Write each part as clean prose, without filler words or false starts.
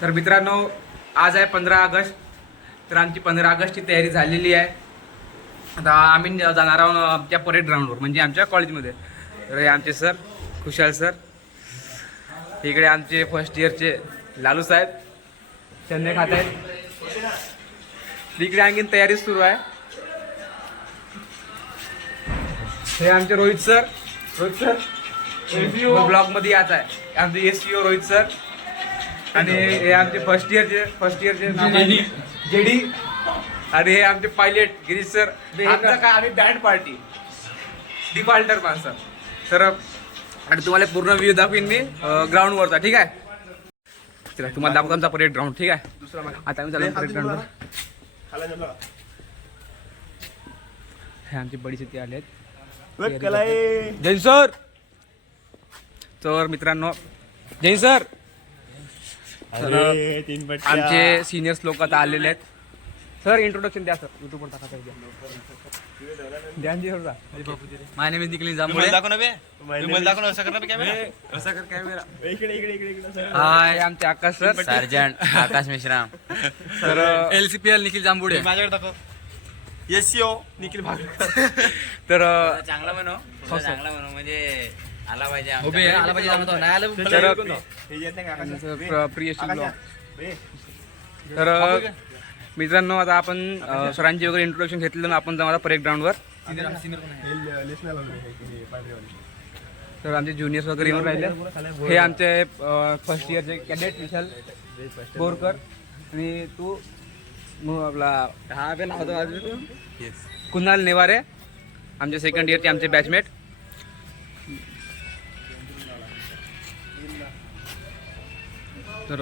तर मित्रांनो, आज आहे 15 ऑगस्ट. तर आमची 15 ऑगस्टची तयारी झालेली आहे. आता आम्ही जाणार आहोत आमच्या परेड ग्राउंडवर, म्हणजे आमच्या कॉलेजमध्ये. तर हे आमचे सर, खुशाल सर. इकडे आमचे फर्स्ट इयरचे लालू साहेब चंदे खात आहेत. इकडे आणखीन तयारी सुरू आहे. हे आमचे रोहित सर. ब्लॉग मध्ये याच आहे आमचे एसपीओ रोहित सर. आणि हे आमचे फर्स्ट इयरचे जेडी. आणि हे आमचे पायलट गिरीश सर. आमचा काय आम्ही बँड पार्टी डिफॉल्टर माणसं. तर आणि तुम्हाला पूर्ण व्ह्यू दाखवीन मी ग्राउंडवरचा. ठीक आहे, चला तुम्हाला दाखवतो आमचा परेड ग्राउंड. ठीक आहे, आता आम्ही चालू परेड ग्राउंडवर. हे आमचे बडीचे ते आले आहेत. जैन सर. तर मित्रांनो, जैन सर. आमचे सिनियर्स लोक आता आलेले आहेत. सर इंट्रोडक्शन द्या सर. युट्यूबवर टाका ध्यान दे. माय नेम इज निखिल जांभूळे. हाय, आमचे आकाश सर. सर्जंट आकाश मेश्राम. तर LCPL निखिल जांभूळे. माझ्याकडे दाखव. एससीओ निखिल भाग. तर चांगला म्हणू, चांगला म्हणू, म्हणजे आला पाहिजे. उभे आला पाहिजे आम्हाला नाही आलं. तर मित्रांनो, आता आपण सरांची वगैरे इंट्रोडक्शन घेतलं. आपण जाऊ आता परेड ग्राउंडवर. तर आमचे ज्युनियर्स वगैरे येऊन राहिले. हे आमचे फर्स्ट इयरचे कॅडेट विशाल बोरकर. आणि तू आपला हा बे नाव तू कुणाल नेवारे. आमचे सेकंड इयरचे आमचे बॅचमेट. तर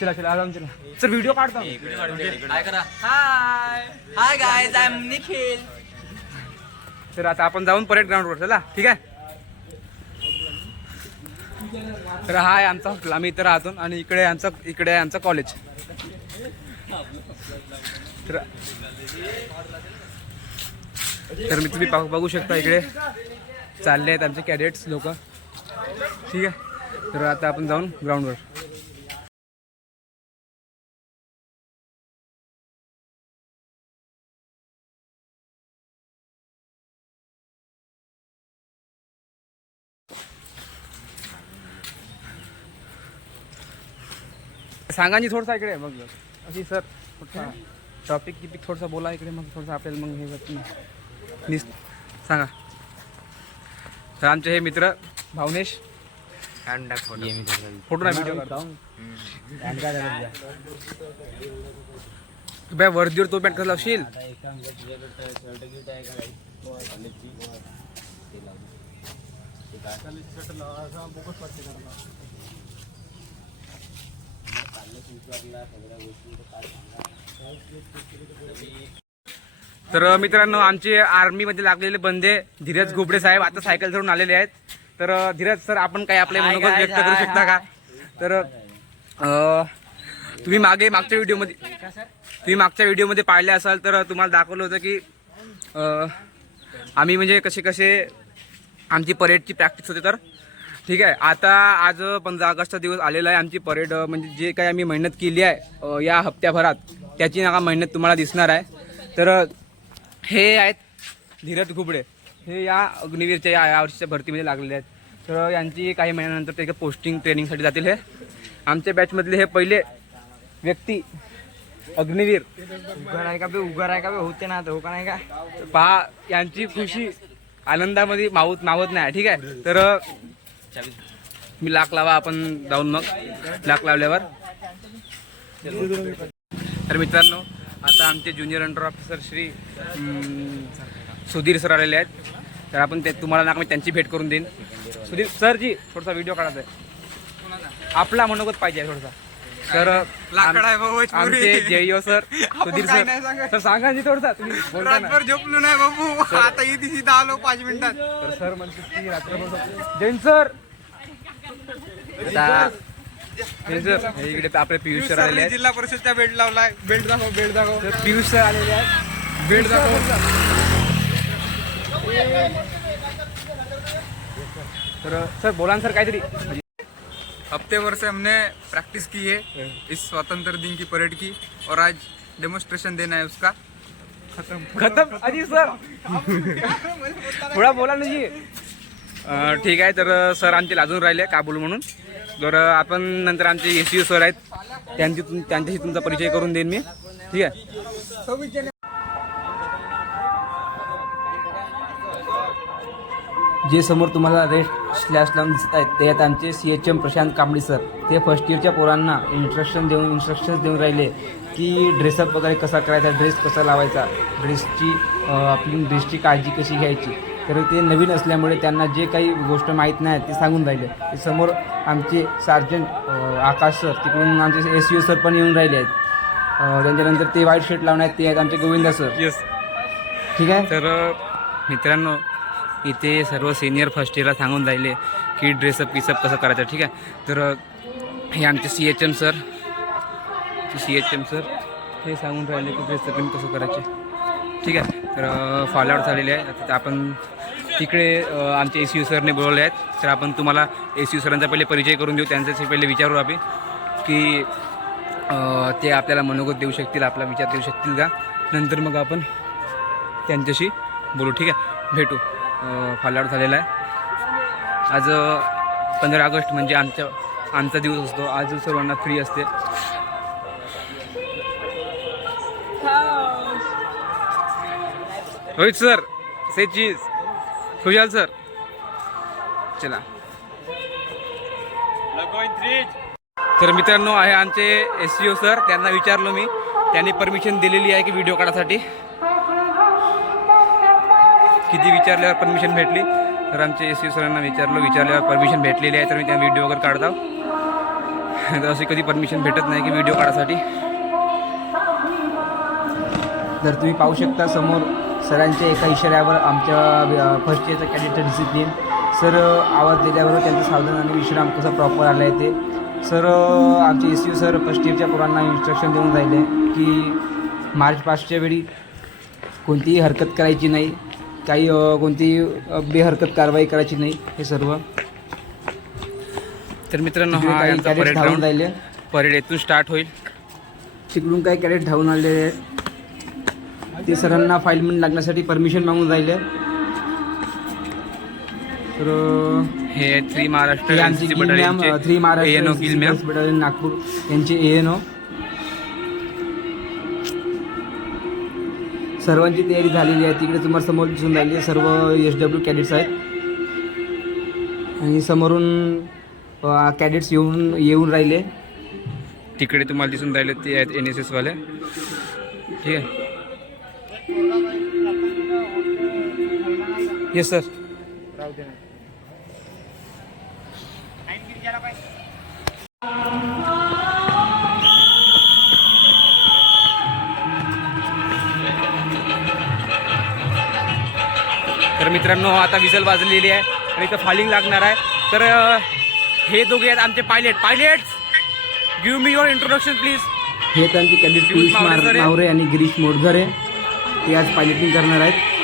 चला आराम चला सर. व्हिडिओ काढतो. काय करा. Hi guys, I am Nikhil. तर आता आपण जाऊन परेड ग्राउंडवर. चला ठीक आहे. तर हा आहे आमचा हॉस्टेल. आम्ही इथं राहतो. आणि इकडे आहे आमचं कॉलेज. तर मी तुम्ही बघू शकता इकडे चालले आहेत आमचे कॅडेट्स लोक. ठीक आहे, तर आता आपण जाऊन ग्राउंडवर. सांगा जी थोडसा इकडे मग अशी सर टॉपिक थोडसा बोला इकडे. मग थोडंसं आपल्याला मग हे सांगा. तर आमचे हे मित्र भावनेश. फोटो नाही व्हिडिओ बॅ वर्दीवर तो पॅन्ट कसं लावशील. तर मित्रांनो, आमचे आर्मी मध्ये लागलेले बंदे धीरज घुबडे साहेब आता सायकल धरून आलेले आहेत. तर धीरज सर, आपण काही आपले मनोगत व्यक्त करू शकता का? तर तुम्ही मागच्या व्हिडिओमध्ये पाहिले असाल तर तुम्हाला दाखवलं होतं की आम्ही म्हणजे कसे आमची परेडची प्रॅक्टिस होते. तर ठीक आहे, आता आज 15 ऑगस्टचा दिवस आलेला आहे. आमची परेड म्हणजे जे काही आम्ही मेहनत केली आहे या हप्त्याभरात, त्याची नाका मेहनत तुम्हाला दिसणार आहे. तर हे आहेत धीरज घुबडे. हे या अग्निवीरच्या या वर्षीच्या भरतीमध्ये लागलेले आहेत. तर यांची काही महिन्यानंतर ते पोस्टिंग ट्रेनिंगसाठी जातील. हे आमच्या बॅचमधले हे पहिले व्यक्ती अग्निवीर. उगार आहे का बे होते ना हो का नाही का. पहा, यांची खुशी आनंदामध्ये मावत नाही. ठीक आहे, तर मी लाक लावा. आपण जाऊन मग लाक लावल्यावर. तर मित्रांनो, आता आमचे junior under officer Shri Sudhir sir आलेले आहेत. तर आपण तुम्हाला मी त्यांची भेट करून देईन. सुधीर सरजी, थोडासा व्हिडिओ काढायचा आहे. आपला मनोगत पाहिजे आहे थोडासा. तर आमचे जेईओ सर सुधीर सर सांगा जी थोडसा. तुम्ही बोलता झोपलो नाही बाबू, आता इथे सीधा आलो 5 मिनिटात. तर सर म्हणतात की रात्रभर. जैन सर इकडे आपले पियुष सर आलेले आहेत. जिल्हा परिषदच्या बेल्ट लावलाय. बेल्ट दाखव. तर पियुष सर आलेले आहेत. बेल्ट दाखव. तर सर बोला सर काहीतरी. हफ्ते भर से हमने प्रैक्टिस की है इस स्वतंत्र दिन की परेड की और आज डेमोन्स्ट्रेशन देना है उसका। खतम अजी सर थोडा बोला ना जी. ठीक आहे, तर सर आमचे लाजून राहिले का बोलू म्हणून. तर आपण नंतर आमचे SU सर आहेत त्यांच्याशी तुमचा परिचय करून देईन मी. ठीक आहे. जे समोर तुम्हाला रेस्ट स्लॅश लावून दिसत आहेत ते आहेत आमचे CHM प्रशांत कांबळी सर. ते फर्स्ट इयरच्या पोरांना इन्स्ट्रक्शन्स देऊन राहिले की ड्रेसअप वगैरे कसा करायचा, ड्रेस कसा लावायचा, आपली ड्रेसची काळजी कशी घ्यायची. तर ते नवीन असल्यामुळे त्यांना जे काही गोष्ट माहीत नाही ते सांगून राहिले. ते समोर आमचे सार्जंट आकाश सर, तिकडून आमचे SU सर पण येऊन राहिले आहेत. त्यांच्यानंतर ते व्हाईट शर्ट लावून आहेत ते आहेत आमचे गोविंदा सर. यस. ठीक आहे. तर मित्रांनो, इथे सर्व सिनियर फर्स्ट इयरला सांगून राहिले की ड्रेसअप किसअप कसं करायचं. ठीक आहे. तर हे आमचे CHM सर हे सांगून राहिले की ड्रेसअप कसं करायचे. ठीक आहे. तर फॉल आउट झालेले आहे. आता आपण तिकडे आमचे SU सरने बोलवले आहेत. तर आपण तुम्हाला SU सरांचा पहिले परिचय करून देऊ. त्यांच्याशी पहिले विचारू आपण की ते आपल्याला मनोगत देऊ शकतील, आपला विचार देऊ शकतील का. नंतर मग आपण त्यांच्याशी बोलू. ठीक आहे. भेटू. फॉल आउट झालेला आहे. आज 15 ऑगस्ट म्हणजे आमचा दिवस असतो. आज सर्वांना फ्री असते. रोहित सर से चीज खुशाल सर चला. तर मित्रांनो, आहे आमचे SU सर. त्यांना विचारलो मी, त्यांनी परमिशन दिलेली आहे की व्हिडिओ काढायसाठी. किती विचारल्यावर परमिशन भेटली. तर आमचे SU सरांना विचारल्यावर परमिशन भेटलेली आहे. तर मी त्या व्हिडिओ वगैरे काढतो. तर अशी कधी परमिशन भेटत नाही की व्हिडिओ काढायसाठी. तर तुम्ही पाहू शकता समोर सरांच्या एका इशाऱ्यावर आमच्या फर्स्ट इयरचा कॅडेटचं डिसिप्लिन. सर आवाज दिल्यावर त्यांचं सावधान आणि विश्राम कसा प्रॉपर आला आहे ते. सर आमचे SU सर फर्स्ट इयरच्या पोरांना इन्स्ट्रक्शन देऊन राहिले की मार्च पास्टच्या वेळी कोणतीही हरकत करायची नाही, काही कोणतीही बेहरकत कारवाई करायची नाही. हे सर्व. तर मित्रांनो, हा यांचा परेड धावून राहिले. परेड येथून स्टार्ट होईल. तिकडून काही कॅडेट धावून आलेले आहेत. ते सरांना फाईलमेंट लागण्यासाठी परमिशन मागून राहिले. तर हे 3 महाराष्ट्र ANO बटालियन नागपूर यांचे ANO. सर्वांची तयारी झालेली आहे. तिकडे तुम्हाला समोर दिसून राहिली सर्व SW कॅडेट्स आहेत. आणि समोरून कॅडेट्स येऊन राहिले. तिकडे तुम्हाला दिसून राहिले ते आहेत NSS वाले. ठीक आहे. Yes sir. तर मित्रांनो, आता विजल वाजलेली आहे आणि इथं फालिंग लागणार आहे. तर हे दोघे आहेत आमचे pilots. Give me your introduction please. हे त्यांचे कॅडेट पियुष मावरे आणि गिरीश मोडघरे. ते आज पायलटिंग करणार आहेत.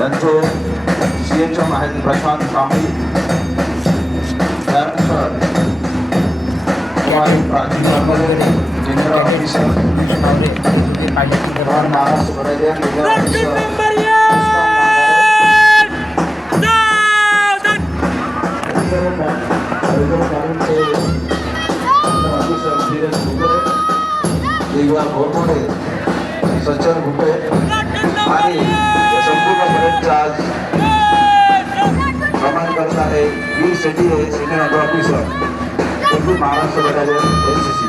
यांचे CHM आहेत प्रशांत कांबळी, त्यानंतर जनरल ऑफिसर महाराष्ट्र सज्जन भुपे आणि संपूर्ण परेडचा आज प्रमाण करणारे वीर शेट्टी हे senior officer Maharashtra battalion NCC.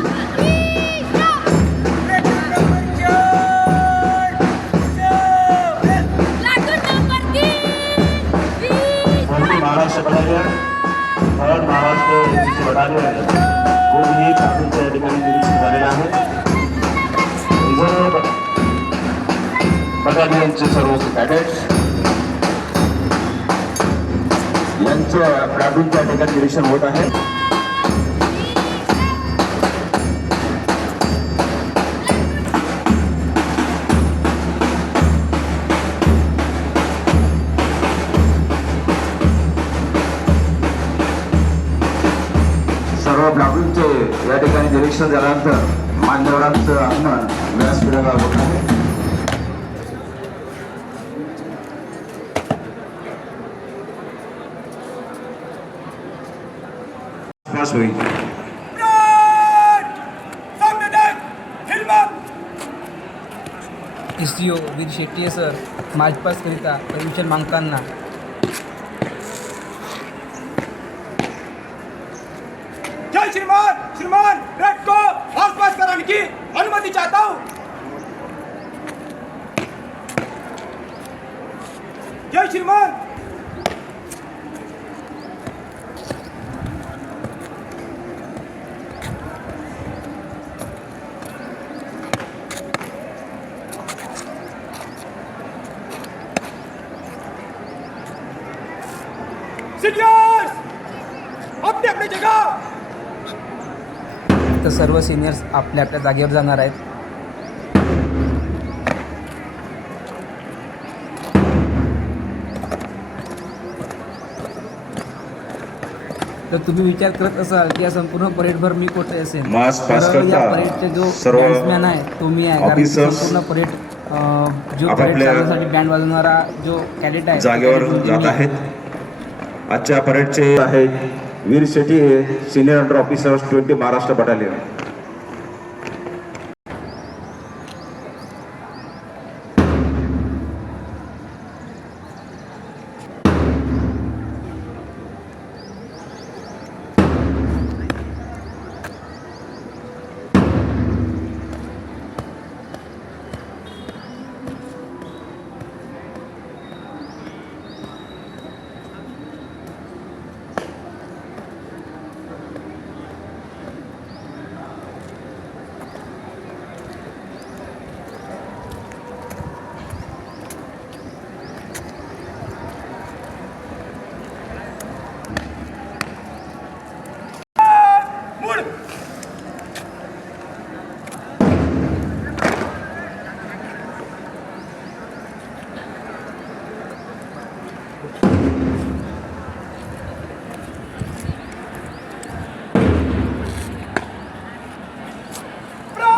Maharashtra battalion Maharashtra NCC battalion कोणीही ठाकूरच्या या ठिकाणी निरीक्षण झालेलं आहे. बटालियनचे सर्व कॅडेट्स यांचं प्लाटून त्या ठिकाणी निरीक्षण होत आहे. सर्व प्लाटूनचे या ठिकाणी निरीक्षण झाल्यानंतर मान्यवरांचं आगमन व्यासपीठाला होत आहे. होईल. SDO वीर शेट्टी सर मार्चपासकरिता परमिशन मागताना जय श्रीमान रेड को आसपास कराने की अनुमति चाहता हूँ. जय श्रीमान. सीनियर्स अपने अपनी जगह. तर सर्व सिनियर्स आपल्या आपल्या जागेवर जाणार आहेत. तर तुम्ही विचार करत असाल की या संपूर्ण परेडभर मी कुठे असेल, मास पास तर या करता परेडचे जो सर्व बँड्समॅन आहे तो मी आहे. कारण ऑफिसर्स संपूर्ण परेड जो परेड आपापल्या चालवण्यासाठी बँड वाजवणारा जो कॅडेट आहे जागेवर तो कॅडेट जात मी आहे. आहेत. आजच्या परेडचे आहेत वीर शेट्टी हे senior under officers 20 Maharashtra battalion.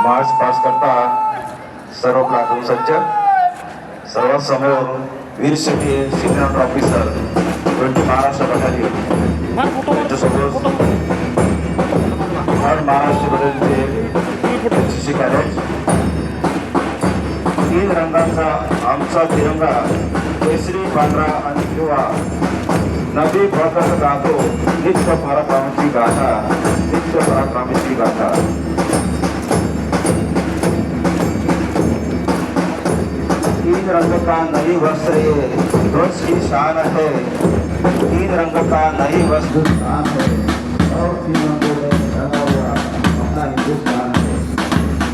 March pass करता सर्व प्लाटून सज्ज. सर्वात समोर Veer Shetty senior under officer 20 Maharashtra battalion. त्यांच्यासोबत हर महाराष्ट्र बटालियनचे एनसीसी कॅडेट्स. 3 रंगांचा आमचा तिरंगा केसरी, पांढरा आणि पिवळा. नदी बळकट गातो नित्य पराक्रमाची गाथा, नित्य पराक्रमाची गाथा. तीन रंग का नई वस्त्र ये ध्वज की शान है. 3 रंग का नई वस्त्र शान है और 3 रंगों में रंगा हुआ अपना हिंदुस्तान है.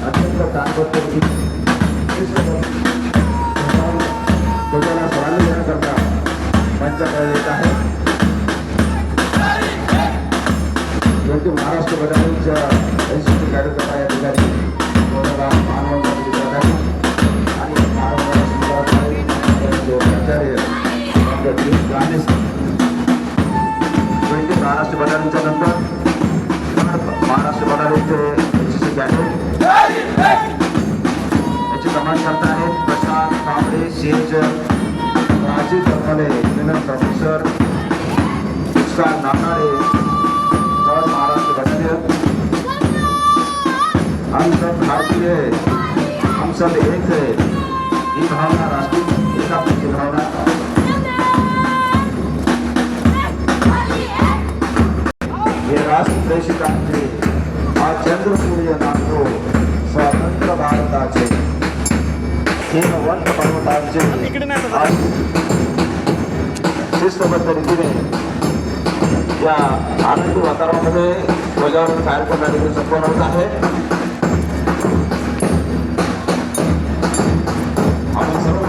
अत्यंत ताकतवर स्वतःला सवाल करता मंचाकडे येत आहे. योग्य महाराष्ट्र बटालियनच्या एनसीसी कार्यक्रम या ठिकाणी कोणाला मानवंदना दिली जात आहे. आणि महाराष्ट्र बटालियनच्या नंतर महाराष्ट्र बटालियनचे एनसीसी कॅडेट याची कमांड करत आहेत प्रशांत कांबळे, सिंचर राजीव तरमले, लेफ्टनंट ऑफिसर विशाल नाकारे. और महाराष्ट्र बटालियन हम सब भारतीय है, हम सब एक है. ही भावना राष्ट्रीय एकात्मतेची भावना. हे राष्ट्रप्रेषितांचे आज चंद्रसूर्य नांदो स्वतंत्र भारताचे. हे वंत पर्वतांचे आज शिस्तबद्ध रीतीने या आनंदी वातावरणामध्ये ध्वजावर तयार करण्यासाठी संपन्न होत आहे. आपण सर्व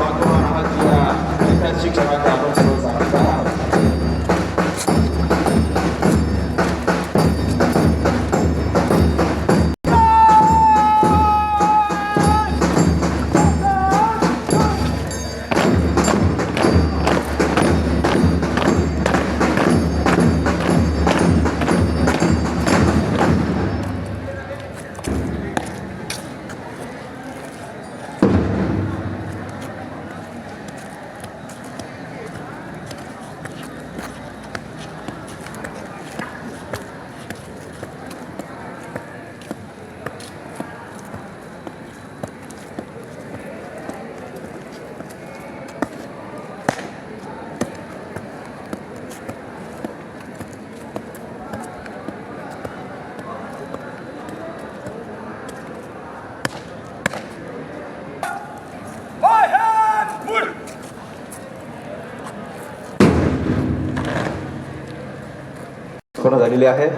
पूर्ण झालेली आहे.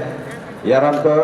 यानंतर